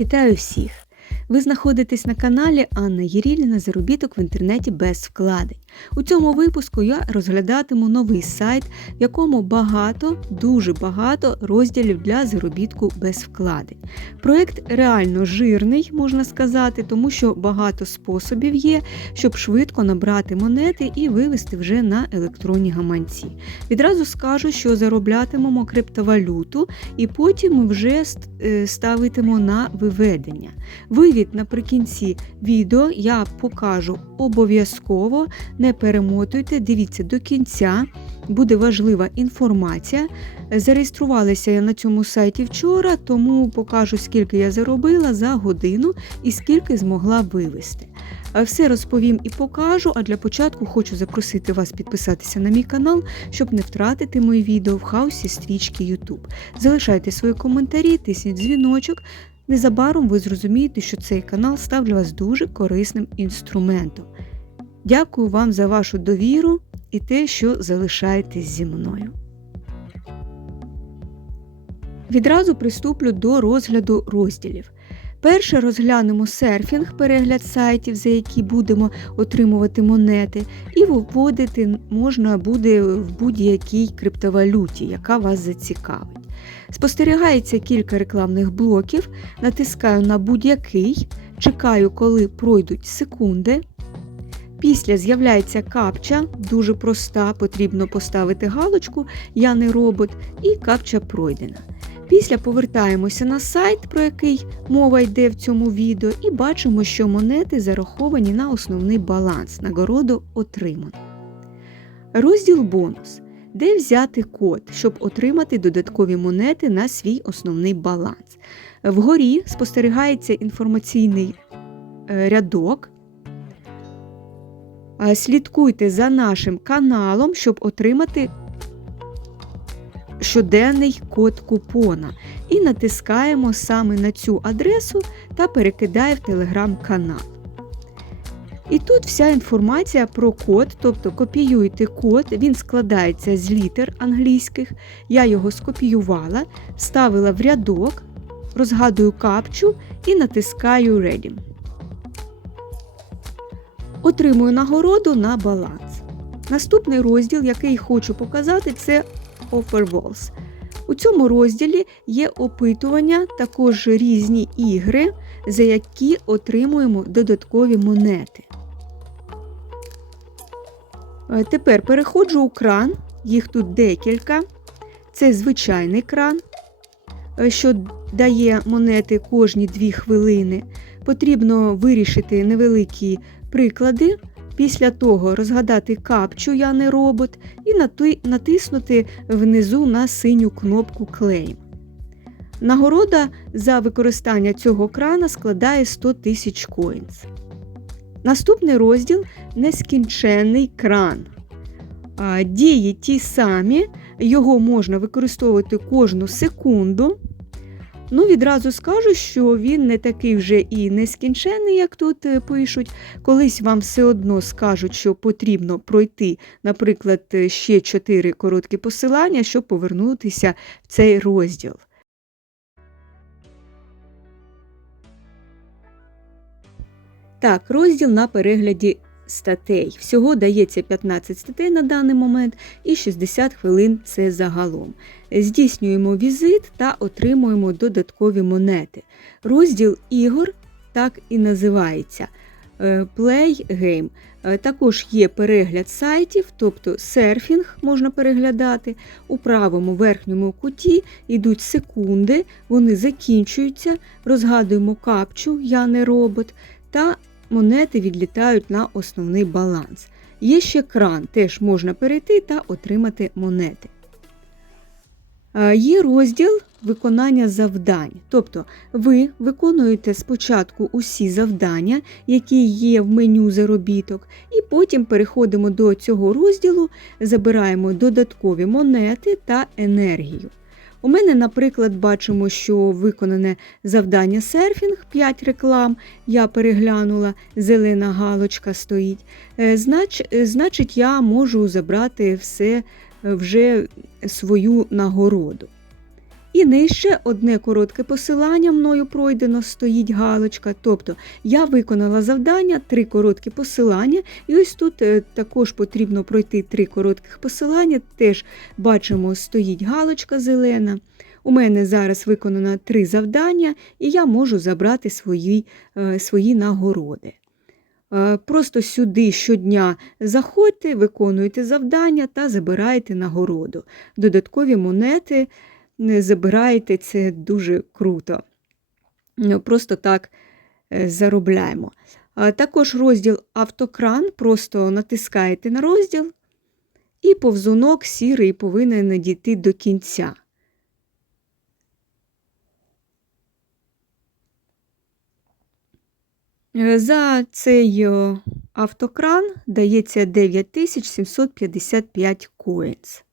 Вітаю всіх! Ви знаходитесь на каналі Анна Єріліна Заробіток в інтернеті без вкладень. У цьому випуску я розглядатиму новий сайт, в якому багато, дуже багато розділів для заробітку без вкладень. Проект реально жирний, можна сказати, тому що багато способів є, щоб швидко набрати монети і вивести вже на електронні гаманці. Відразу скажу, що зароблятимемо криптовалюту, і потім ми вже е, ставитимо на виведення. Вивід наприкінці відео я покажу обов'язково. Не перемотуйте, дивіться до кінця, буде важлива інформація. Зареєструвалася я на цьому сайті вчора, тому покажу, скільки я заробила за годину і скільки змогла вивести. Е, Все розповім і покажу, а для початку хочу запросити вас підписатися на мій канал, щоб не втратити мої відео в хаосі стрічки YouTube. Залишайте свої коментарі, тисніть дзвіночок. Незабаром ви зрозумієте, що цей канал став для вас дуже корисним інструментом. Дякую вам за вашу довіру і те, що залишаєтесь зі мною. Відразу приступлю до розгляду розділів. Перше розглянемо серфінг, перегляд сайтів, за які будемо отримувати монети, і виводити можна буде в будь-якій криптовалюті, яка вас зацікавить. Спостерігається кілька рекламних блоків, натискаю на будь-який, чекаю, коли пройдуть секунди. Після з'являється капча, дуже проста, потрібно поставити галочку Я не робот, і капча пройдена. Після повертаємося на сайт, про який мова йде в цьому відео, і бачимо, що монети зараховані на основний баланс, нагороду отримано. Розділ бонус. Де взяти код, щоб отримати додаткові монети на свій основний баланс. Вгорі спостерігається інформаційний е, рядок. Слідкуйте за нашим каналом, щоб отримати щоденний код купона. І натискаємо саме на цю адресу та перекидає в телеграм-канал. І тут вся інформація про код, тобто копіюєте код, він складається з літер англійських. Я його скопіювала, вставила в рядок, розгадую капчу і натискаю Ready. Отримую нагороду на баланс. Наступний розділ, який хочу показати, це Offer Walls. У цьому розділі є опитування, також різні ігри, за які отримуємо додаткові монети. Е, Тепер переходжу у кран, їх тут декілька. Це звичайний кран, е, що дає монети кожні 2 хвилини. Потрібно вирішити невеликі приклади. Після того розгадати капчу Я не робот і натиснути внизу на синю кнопку Claim. Нагорода за використання цього крана складає 100 тисяч коїнс. Наступний розділ нескінченний кран. Дії ті самі, його можна використовувати кожну секунду. Ну, відразу скажу, що він не такий вже і нескінченний, як тут е, пишуть. Колись вам все одно скажуть, що потрібно пройти, наприклад, е, ще 4 короткі посилання, щоб повернутися в цей розділ. Так, розділ на перегляді статей. Всього дається 15 статей на даний момент і 60 хвилин це загалом. Здійснюємо візит та отримуємо додаткові монети. Розділ ігор так і називається е, Play Game. Е, Також є перегляд сайтів, тобто серфінг можна переглядати. У правому верхньому куті йдуть секунди, вони закінчуються, розгадуємо капчу Я не робот та монети відлітають на основний баланс. Є ще кран, теж можна перейти та отримати монети. Е, Є розділ виконання завдань. Тобто ви виконуєте спочатку усі завдання, які є в меню заробіток, і потім переходимо до цього розділу, забираємо додаткові монети та енергію. У мене, наприклад, бачимо, що виконане завдання серфінг 5 реклам. Я переглянула, зелена галочка стоїть. Е, Знач, е, значить, я можу забрати все е, вже свою нагороду. І нижче одне коротке посилання мною пройдено, стоїть галочка. Тобто я виконала завдання, три короткі посилання, і ось тут е, також потрібно пройти три коротких посилання. Теж бачимо, стоїть галочка зелена. У мене зараз виконано три завдання, і я можу забрати свої, е, свої нагороди. Е, Просто сюди щодня заходьте, виконуйте завдання та забирайте нагороду. Додаткові монети не забираєте, це дуже круто. Е, Просто так е, заробляємо. Також розділ автокран, просто натискаєте на розділ, і повзунок сірий повинен надійти до кінця. Е, За цей е, автокран дається 9755 коїнс.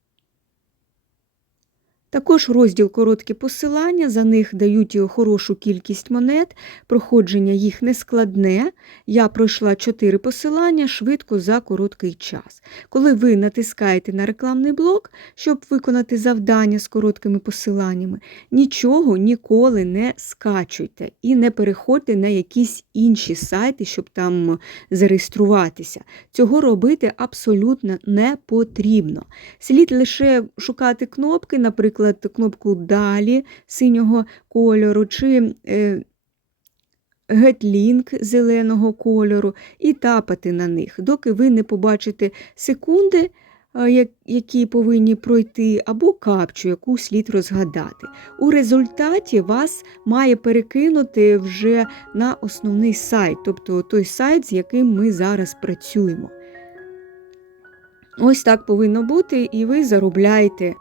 Також розділ короткі посилання, за них дають хорошу кількість монет, проходження їх не складне. Я пройшла 4 посилання швидко за короткий час. Коли ви натискаєте на рекламний блок, щоб виконати завдання з короткими посиланнями, нічого ніколи не скачуйте і не переходьте на якісь інші сайти, щоб там зареєструватися. Цього робити абсолютно не потрібно. Слід лише шукати кнопки, наприклад, кнопку Далі синього кольору чи е, Get зеленого кольору, і тапати на них, доки ви не побачите секунди, е, які повинні пройти, або капчу, яку слід розгадати. У результаті вас має перекинути вже на основний сайт, тобто той сайт, з яким ми зараз працюємо. Ось так повинно бути, і ви заробляєте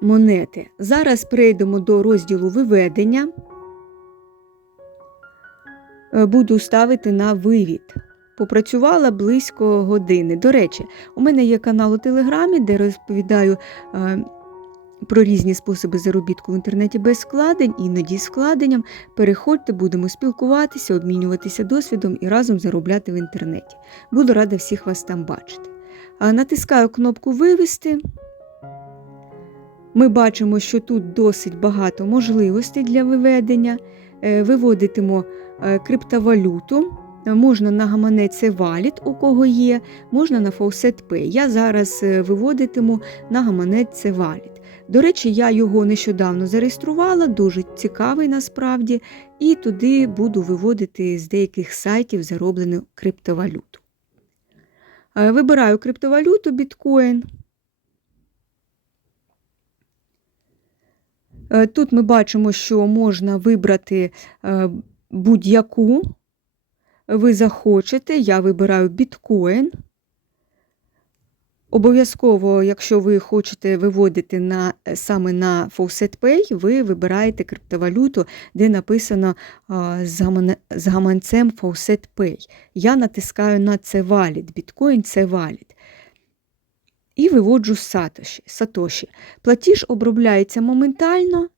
монети. Зараз перейдемо до розділу виведення. Е, Буду ставити на вивід. Попрацювала близько години. До речі, у мене є канал у Телеграмі, де розповідаю е, про різні способи заробітку в інтернеті без вкладень, іноді з вкладенням. Переходьте, будемо спілкуватися, обмінюватися досвідом і разом заробляти в інтернеті. Буду рада всіх вас там бачити. Натискаю кнопку Вивести. Ми бачимо, що тут досить багато можливостей для виведення. Е, Виводитимо е, криптовалюту. Е, Можна на гаманець Wallet, у кого є, можна на Faucet Pay. Я зараз виводитиму на гаманець Wallet. До речі, я його нещодавно зареєструвала, дуже цікавий насправді, і туди буду виводити з деяких сайтів зароблену криптовалюту. Вибираю криптовалюту біткоін. Тут ми бачимо, що можна вибрати е, будь-яку ви захочете. Я вибираю біткоін. Обов'язково, якщо ви хочете виводити на, саме на Faucet Pay, ви вибираєте криптовалюту, де написано з, гаманцем Faucet Pay. Я натискаю на це валід, біткоін це валід. І виводжу сатоші, сатоші. Платіж обробляється моментально,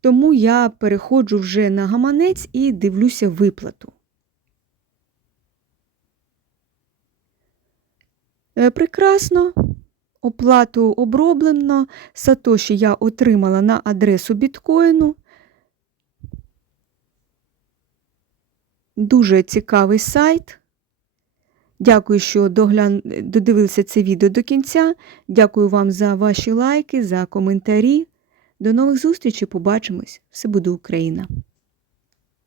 тому я переходжу вже на гаманець і дивлюся виплату. Е, Прекрасно. Оплату оброблено. Сатоші я отримала на адресу біткоїну. Дуже цікавий сайт. Дякую, що доглян... додивилися це відео до кінця. Дякую вам за ваші лайки, за коментарі. До нових зустрічей. Побачимось. Все буде Україна!